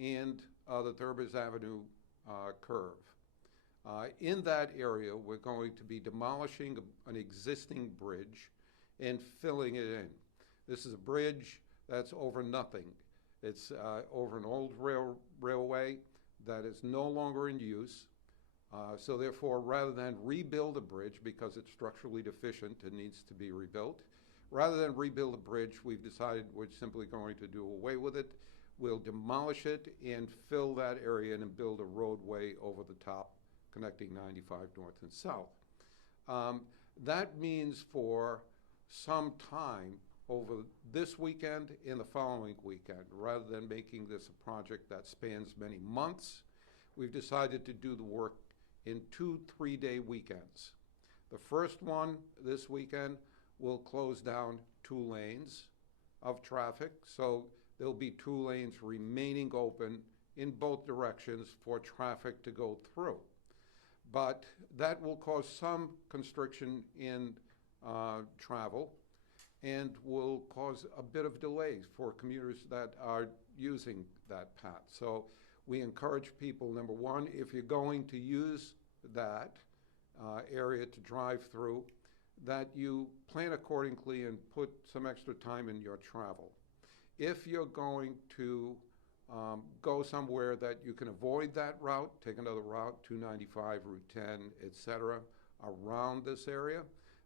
and the Thurbers Avenue curve. In that area, we're going to be demolishing an existing bridge and filling it in. This is a bridge that's over nothing. It's over an old railway that is no longer in use. So therefore, rather than rebuild a bridge because it's structurally deficient and needs to be rebuilt, rather than rebuild a bridge, we've decided we're simply going to do away with it. We'll demolish it and fill that area in and build a roadway over the top connecting 95 north and south. That means for some time over this weekend and the following weekend, rather than making this a project that spans many months, we've decided to do the work in 2 3-day weekends. The first one this weekend will close down 2 lanes of traffic, so there'll be 2 lanes remaining open in both directions for traffic to go through. But that will cause some constriction in travel and will cause a bit of delays for commuters that are using that path. So we encourage people, number one, if you're going to use that area to drive through, that you plan accordingly and put some extra time in your travel. If you're going to go somewhere that you can avoid that route, take another route, 295, Route 10, et cetera, around this area,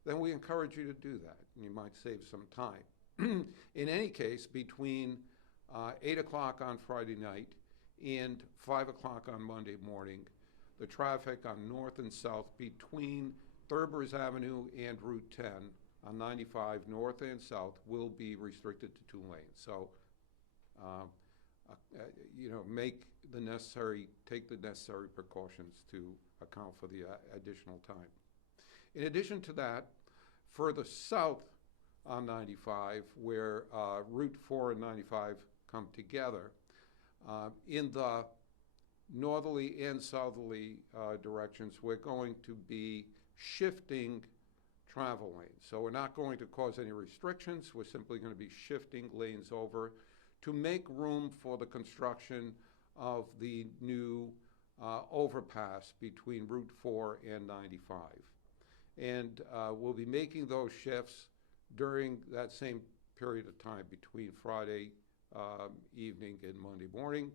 then we encourage you to do that. You might save some time. In any case, between 8 o'clock on Friday night and 5 o'clock on Monday morning, the traffic on north and south between Thurbers Avenue and Route 10 on 95 north and south will be restricted to 2 lanes. So, take the necessary precautions to account for the additional time. In addition to that, further south on 95, where Route 4 and 95 come together, in the northerly and southerly directions, we're going to be shifting travel lanes. So we're not going to cause any restrictions. We're simply going to be shifting lanes over to make room for the construction of the new overpass between Route 4 and 95. And we'll be making those shifts during that same period of time between Friday evening and Monday morning.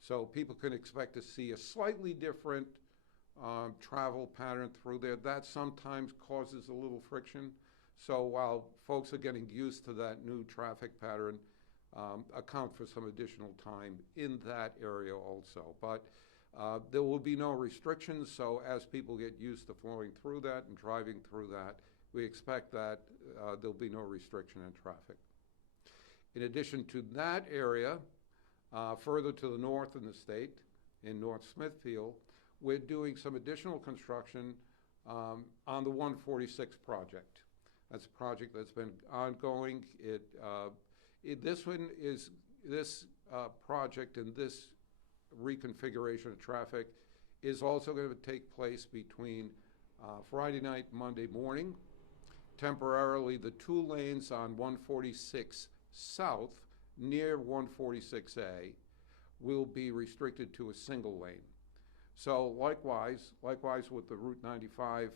So people can expect to see a slightly different travel pattern through there. That sometimes causes a little friction. So while folks are getting used to that new traffic pattern, account for some additional time in that area also. But there will be no restrictions, so as people get used to flowing through that and driving through that, we expect that there'll be no restriction in traffic. In addition to that area, further to the north in the state, in North Smithfield, we're doing some additional construction on the 146 project. That's a project that's been ongoing. This project and this reconfiguration of traffic is also going to take place between Friday night, Monday morning. Temporarily, the 2 lanes on 146 South near 146A will be restricted to a single lane. So likewise with the Route 95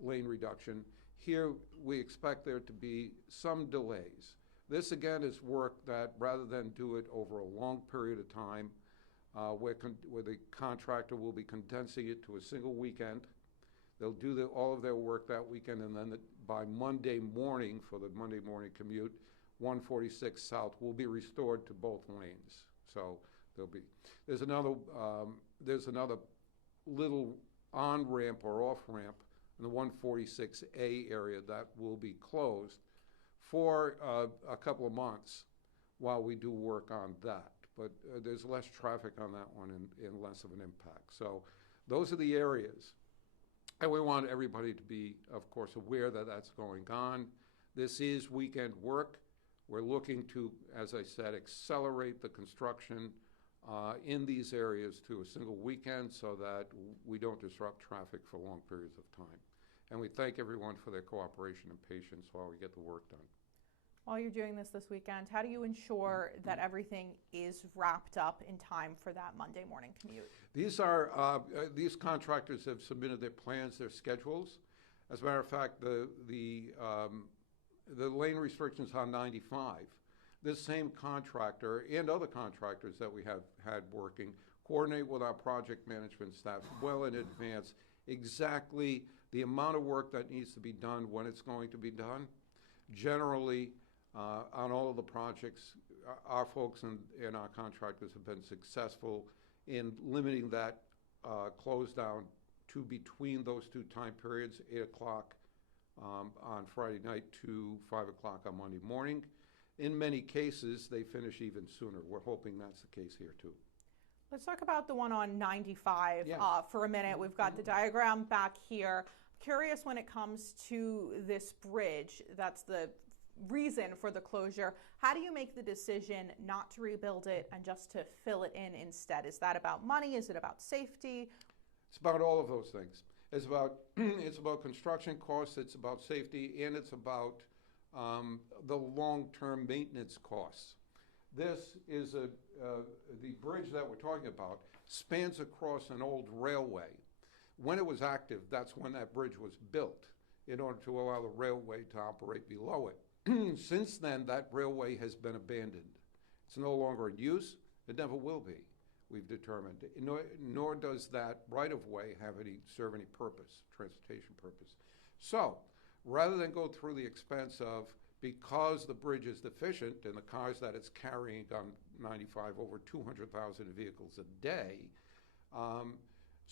lane reduction, here we expect there to be some delays. This again is work that rather than do it over a long period of time, where the contractor will be condensing it to a single weekend. They'll do all of their work that weekend, and then by Monday morning, for the Monday morning commute, 146 South will be restored to both lanes. So there's another little on-ramp or off-ramp in the 146A area that will be closed for a couple of months while we do work on that. But there's less traffic on that one and less of an impact. So those are the areas. And we want everybody to be, of course, aware that that's going on. This is weekend work. We're looking to, as I said, accelerate the construction in these areas to a single weekend so that we don't disrupt traffic for long periods of time. And we thank everyone for their cooperation and patience while we get the work done. While you're doing this weekend, how do you ensure that everything is wrapped up in time for that Monday morning commute? These contractors have submitted their plans, their schedules. As a matter of fact, the lane restrictions on 95, this same contractor and other contractors that we have had working coordinate with our project management staff well in advance exactly the amount of work that needs to be done, when it's going to be done. Generally, on all of the projects, our folks and our contractors have been successful in limiting that close down to between those two time periods, 8 o'clock on Friday night to 5 o'clock on Monday morning. In many cases, they finish even sooner. We're hoping that's the case here too. Let's talk about the one on 95 Yes. For a minute. We've got the diagram back here. Curious when it comes to this bridge, that's the reason for the closure. How do you make the decision not to rebuild it and just to fill it in instead? Is that about money? Is it about safety? It's about all of those things. It's about it's about construction costs, it's about safety, and it's about the long-term maintenance costs. This is the bridge that we're talking about spans across an old railway. When it was active, that's when that bridge was built in order to allow the railway to operate below it. Since then, that railway has been abandoned. It's no longer in use. It never will be, we've determined. Nor does that right-of-way serve any purpose, transportation purpose. So, rather than go through the expense of, because the bridge is deficient and the cars that it's carrying on 95, over 200,000 vehicles a day,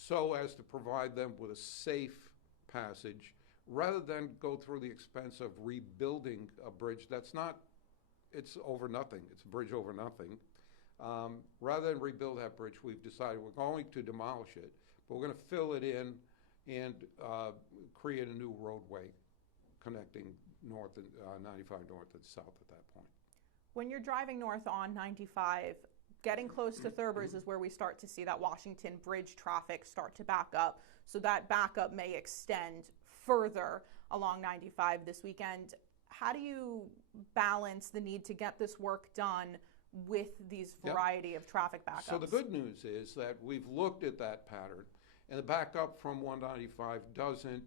so as to provide them with a safe passage, rather than go through the expense of rebuilding a bridge it's over nothing, it's a bridge over nothing. Rather than rebuild that bridge, we've decided we're going to demolish it, but we're going to fill it in and create a new roadway connecting north and 95 north and south at that point. When you're driving north on 95, getting close to Thurber's is where we start to see that Washington Bridge traffic start to back up. So that backup may extend further along 95 this weekend. How do you balance the need to get this work done with these variety of traffic backups? So the good news is that we've looked at that pattern, and the backup from 195 doesn't,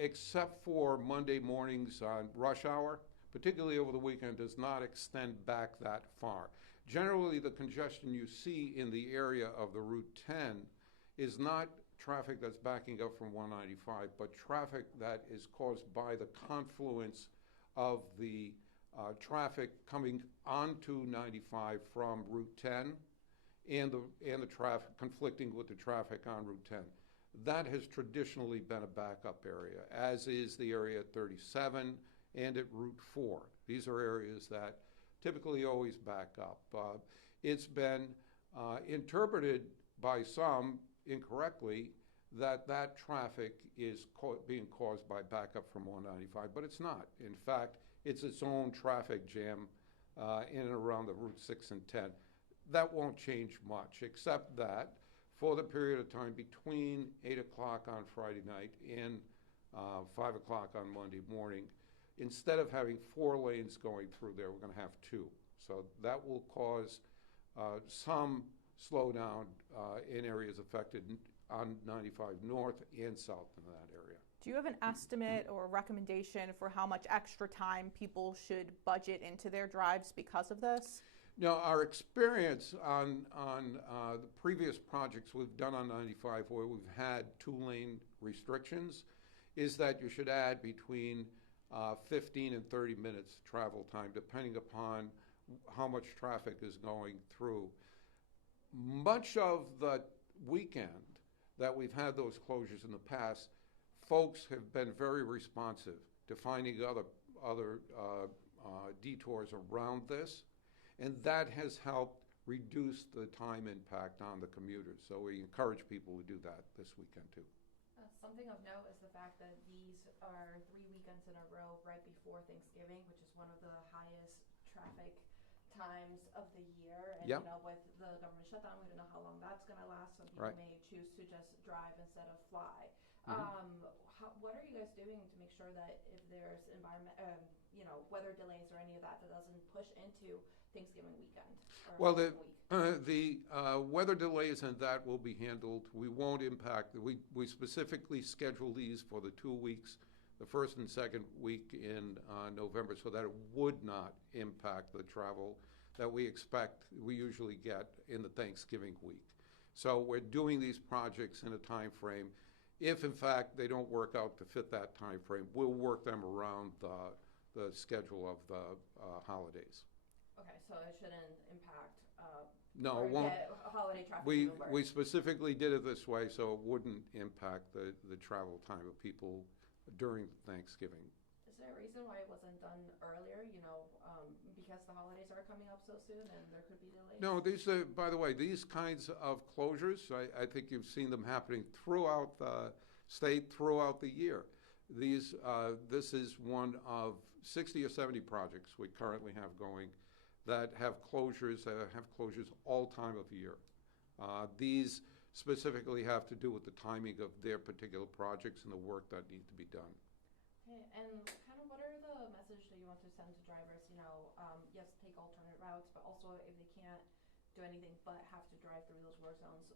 except for Monday mornings on rush hour, particularly over the weekend, does not extend back that far. Generally, the congestion you see in the area of the Route 10 is not traffic that's backing up from 195, but traffic that is caused by the confluence of the traffic coming onto 95 from Route 10 and the traffic conflicting with the traffic on Route 10. That has traditionally been a backup area, as is the area at 37 and at Route 4. These are areas that typically always back up. It's been interpreted by some incorrectly that traffic is being caused by backup from 195, but it's not. In fact, it's its own traffic jam in and around the Route 6 and 10. That won't change much, except that for the period of time between 8 o'clock on Friday night and 5 o'clock on Monday morning, instead of having 4 lanes going through there, we're going to have 2. So that will cause some slowdown in areas affected on 95 north and south in that area. Do you have an estimate or a recommendation for how much extra time people should budget into their drives because of this? Now, our experience on the previous projects we've done on 95 where we've had 2-lane restrictions is that you should add between 15 and 30 minutes travel time, depending upon how much traffic is going through. Much of the weekend that we've had those closures in the past, folks have been very responsive to finding other detours around this, and that has helped reduce the time impact on the commuters. So we encourage people to do that this weekend too. Something of note is the fact that these are 3 weekends in a row right before Thanksgiving, which is one of the highest traffic times of the year. And yep. You know, with the government shutdown, we don't know how long that's going to last. Some people right. may choose to just drive instead of fly. Mm-hmm. What are you guys doing to make sure that if there's weather delays or any of that doesn't push into Thanksgiving weekend or Well, week. the weather delays and that will be handled. We won't impact, we specifically schedule these for the 2 weeks, the first and second week in November, so that it would not impact the travel that we usually get in the Thanksgiving week. So we're doing these projects in a time frame. If in fact they don't work out to fit that time frame, we'll work them around the schedule of the holidays. Okay, so it shouldn't impact No, or it won't. get holiday traffic We over. specifically did it this way so it wouldn't impact the travel time of people during Thanksgiving. Is there a reason why it wasn't done earlier, because the holidays are coming up so soon and there could be delays? No, these are, by the way, these kinds of closures, I think you've seen them happening throughout the state, throughout the year. This is one of 60 or 70 projects we currently have going that have closures all time of year. These specifically have to do with the timing of their particular projects and the work that need to be done. Okay, and kind of what are the messages that you want to send to drivers? Yes, take alternate routes, but also if they can't do anything but have to drive through those work zones,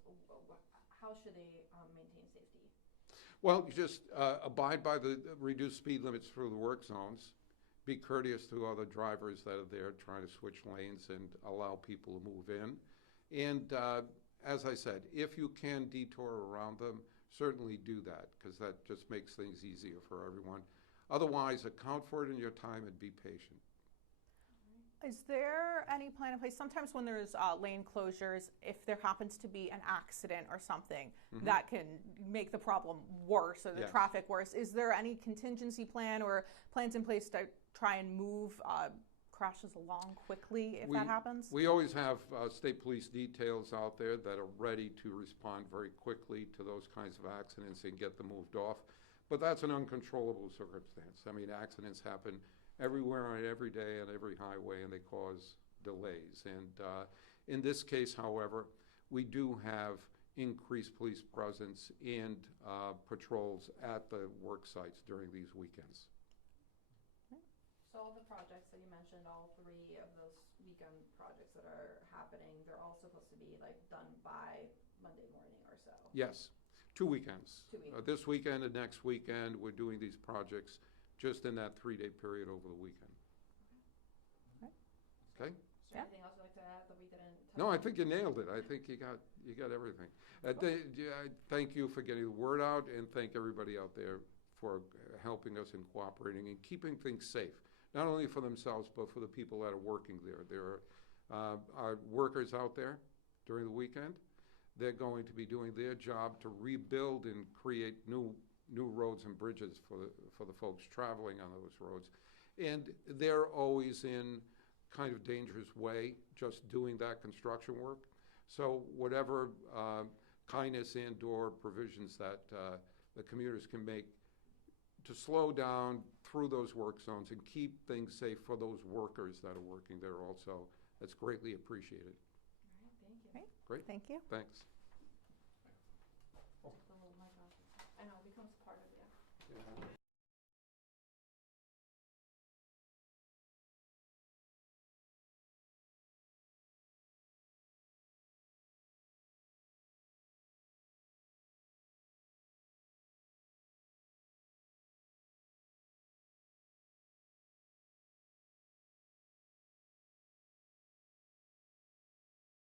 how should they maintain safety? Well, you just abide by the reduced speed limits through the work zones. Be courteous to other drivers that are there trying to switch lanes and allow people to move in. And as I said, if you can detour around them, certainly do that, because that just makes things easier for everyone. Otherwise, account for it in your time and be patient. Is there any plan in place? Sometimes when there's lane closures, if there happens to be an accident or something, that can make the problem worse or the Yes. traffic worse. Is there any contingency plan or plans in place to try and move crashes along quickly if that happens? We always have state police details out there that are ready to respond very quickly to those kinds of accidents and get them moved off. But that's an uncontrollable circumstance. I mean, accidents happen everywhere on every day on every highway, and they cause delays. And in this case, however, we do have increased police presence and patrols at the work sites during these weekends. So all the projects that you mentioned, all three of those weekend projects that are happening, they're all supposed to be done by Monday morning or so? Yes, 2 weekends. 2 weekends. This weekend and next weekend, we're doing these projects just in that 3-day period over the weekend. Okay? Is there anything else you'd like to add that we didn't touch No, on? I think you nailed it. I think you got everything. Thank you for getting the word out, and thank everybody out there for helping us and cooperating and keeping things safe, not only for themselves but for the people that are working there. There are workers out there during the weekend. They're going to be doing their job to rebuild and create new roads and bridges for the folks traveling on those roads. And they're always in kind of dangerous way just doing that construction work. So whatever kindness and or provisions that the commuters can make to slow down through those work zones and keep things safe for those workers that are working there also, that's greatly appreciated. All right, thank you. Great. Great. Thank you. Thanks. Oh my gosh. I know, it becomes part of you. Yeah.